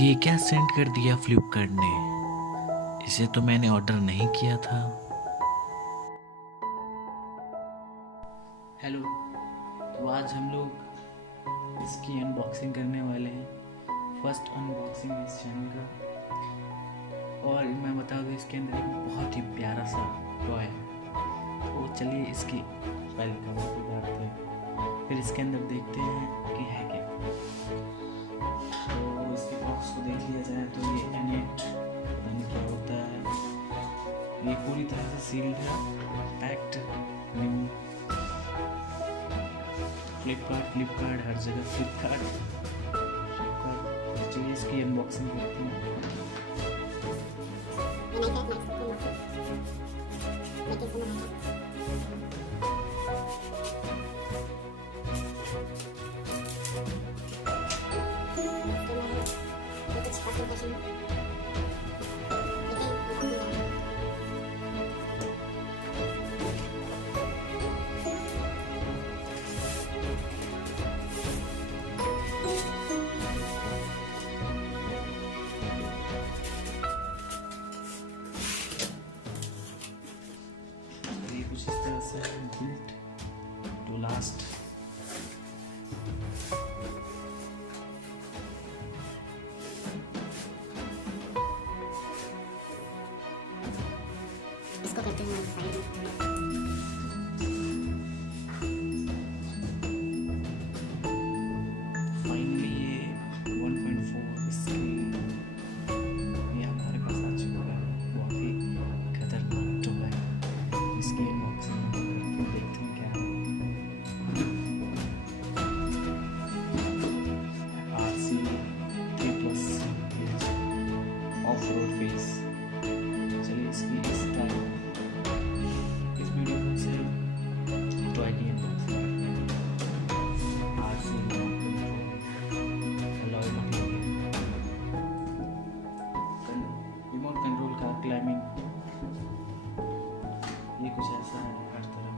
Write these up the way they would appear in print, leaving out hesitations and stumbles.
ये क्या सेंड कर दिया फ्लिपकार्ट ने? इसे तो मैंने ऑर्डर नहीं किया था। हेलो, तो आज हम लोग इसकी अनबॉक्सिंग करने वाले हैं। फर्स्ट अनबॉक्सिंग है इस चैनल का। और मैं बता दूँ, इसके अंदर एक बहुत ही प्यारा सा टॉय है। तो चलिए इसकी पहले कवर उतारते हैं, फिर इसके अंदर देखते हैं कि है क्या। तो इसके बॉक्स को देख लिया जाए तो ये एनेट पता नहीं क्या होता है। ये पूरी तरह से सील्ड है, पैक्ड न्यू। फ्लिपकार्ट हर जगह फ्लिपकार्ट। चलिए इसकी अनबॉक्सिंग करते हैं। कुछ इस तरह से बिल्ट टू लास्ट। इसको करते हैं फाइनली ये 1.4 स्केल ये हमारे पास आ चुका है। बहुत ही खतरनाक टॉय है। इसकी अनबॉक्सिंग करके देखते हैं क्या है। RC 3+ of road face. चलिए इसकी इस वीडियो से टॉय की अनबॉक्सिंग करते हैं। RC रिमोट कंट्रोल का क्लाइंबिंग, ये कुछ ऐसा है हर तरफ।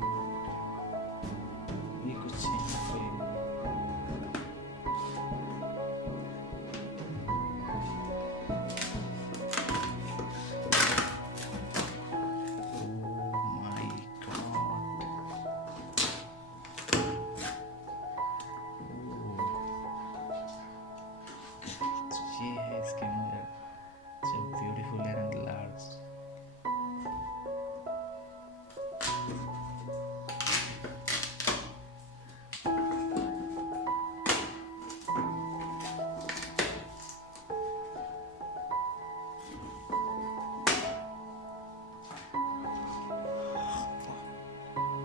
ये कुछ यहाँ पे माय गॉड, ये है इसके अंदर so beautiful and large।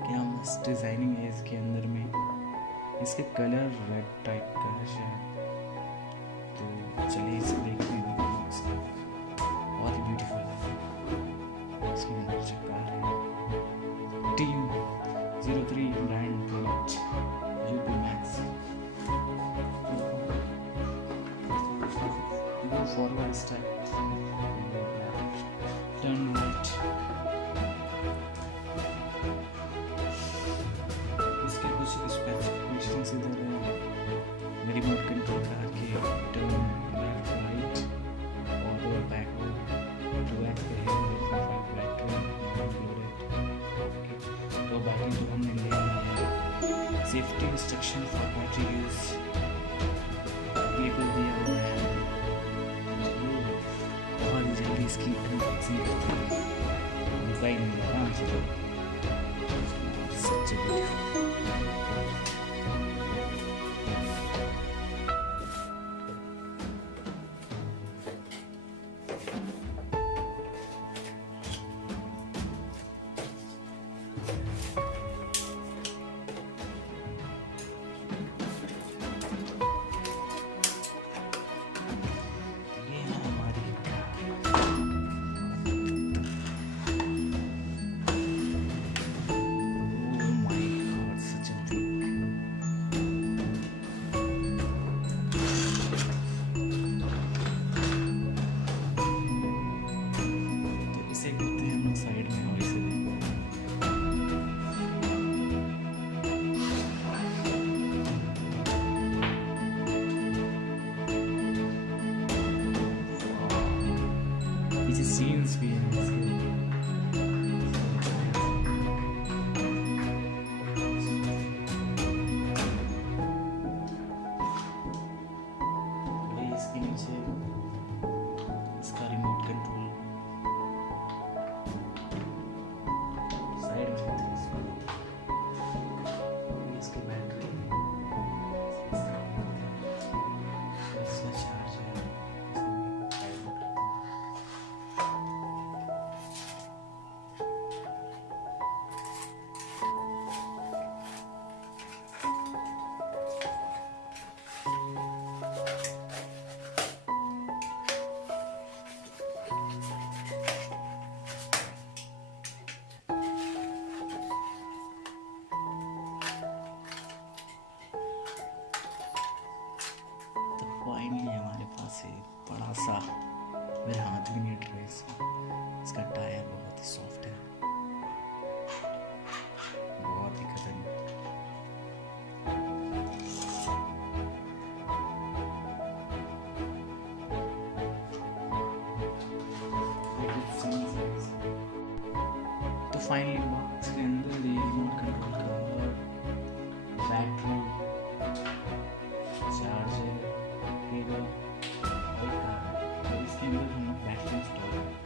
क्या मस्त डिजाइनिंग है इसके अंदर में। इसके कलर रेड टाइप का है शायद। तो चलिए इसे देखते हैं। बहुत ही ब्यूटीफुल है। इसके अंदर चिपका है team 03 brand product UP Max। Go forward step, turn right. इसके कुछ स्पेसिफिकेशंस इधर है। रिमोट कंट्रोल करके टर्न लेफ्ट राइट और बैकवर्ड टू तो बैटरी जो हमने ले लिया है। Safety instruction for battery use ये कुछ दिया हुआ है। बहुत ही जल्दी इसकी अनबॉक्सिंग करते हैं। उनका ही नहीं लगा चलो सच्चे ब्यूटीफुल। पीछे सीन्स भी हैं इसके। इसके नीचे इसका रिमोट कंट्रोल साइड में है इसकी बैटरी, इसका चार्जर। फाइनली हमारे पास है बड़ा सा, मेरे हाथ भी नहीं अट रहा इसमें। इसका टायर बहुत ही सॉफ्ट है, बहुत ही खतरनाक। तो फाइनली बॉक्स के अंदर रिमोट कंट्रोल का बैटरी, चार्जर, केबल और कार। और इसके अंदर हम लोग बैटरी इंस्टॉल करते हैं।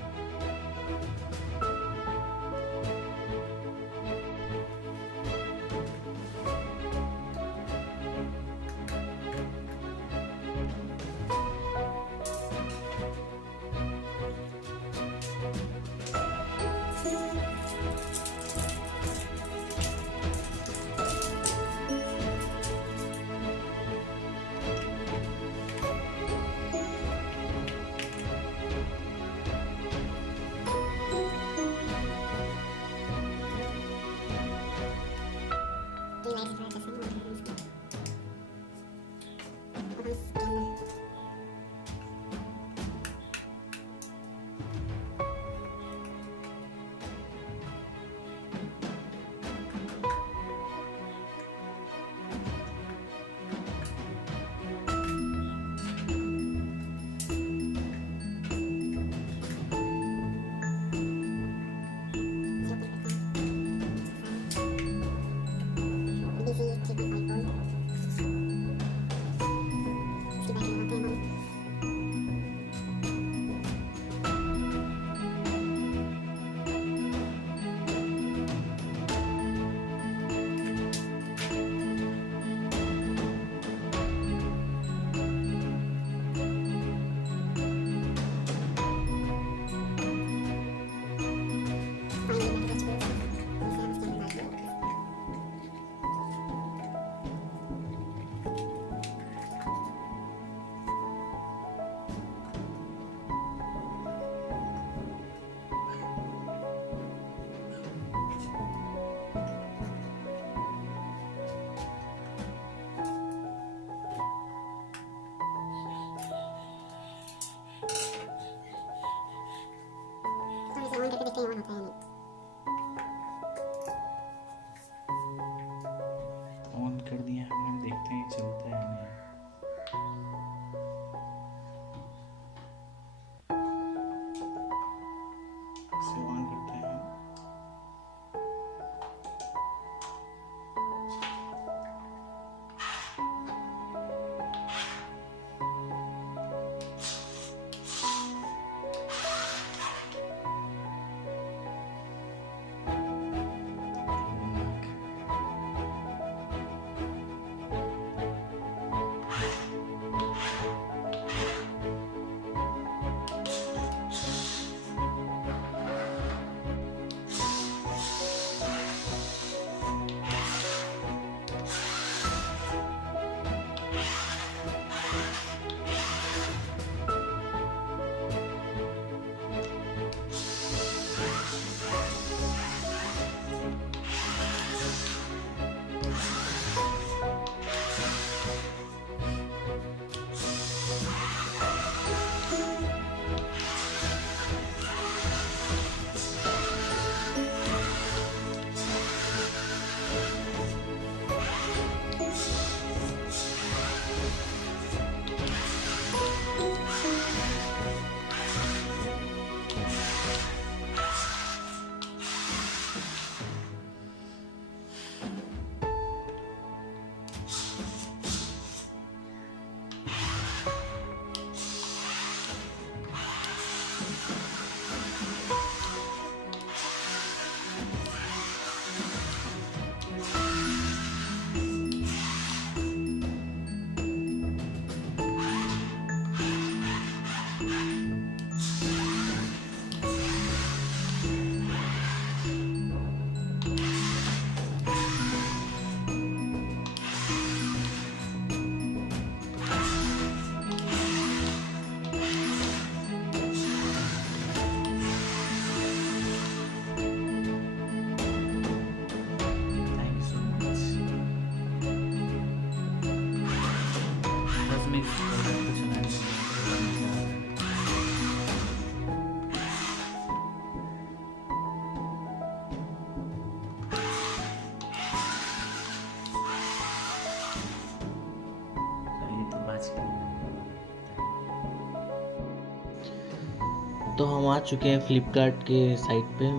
तो हम आ चुके हैं फ्लिपकार्ट के साइट पे।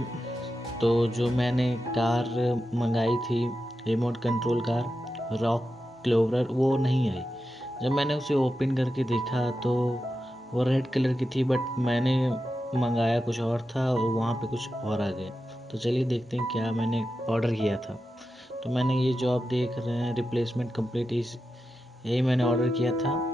तो जो मैंने कार मंगाई थी, remote control car rock clover, वो नहीं आई। जब मैंने उसे ओपन करके देखा तो वो रेड कलर की थी, बट मैंने मंगाया कुछ और था और वहाँ पे कुछ और आ गया। तो चलिए देखते हैं क्या मैंने ऑर्डर किया था। तो मैंने ये जो आप देख रहे हैं रिप्लेसमेंट कंप्लीट, यही मैंने ऑर्डर किया था।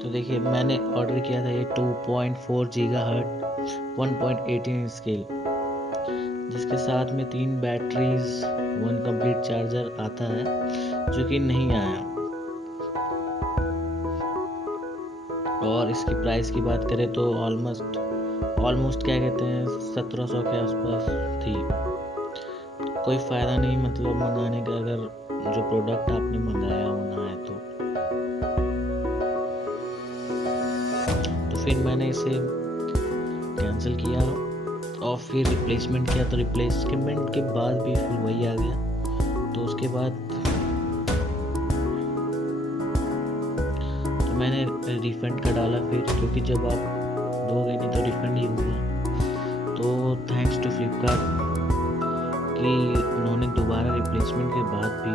तो देखिए मैंने ऑर्डर किया था ये 2.4 GHz 1.18 स्केल, जिसके साथ में 3 बैटरीज 1 कंप्लीट चार्जर आता है, जो कि नहीं आया। और इसकी प्राइस की बात करें तो ऑलमोस्ट क्या कहते हैं 1700 के आसपास थी। कोई फ़ायदा नहीं मतलब मंगाने का, अगर जो प्रोडक्ट आपने मंगाया होना है तो फिर मैंने इसे कैंसिल किया और फिर रिप्लेसमेंट किया। तो रिप्लेसमेंट के बाद भी फिर वही आ गया। तो उसके बाद तो मैंने रिफ़ंड का डाला फिर, क्योंकि जब आप दोगे नहीं तो रिफ़ंड ही होगा। तो थैंक्स टू फ्लिपकार्ट कि उन्होंने दोबारा रिप्लेसमेंट के बाद भी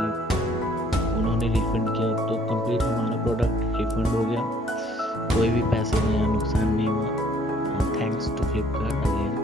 उन्होंने रिफ़ंड किया। तो कंप्लीट हमारा प्रोडक्ट रिफ़ंड हो गया, कोई भी पैसे नहीं आया, नुकसान नहीं हुआ। Thanks to Flipkart again.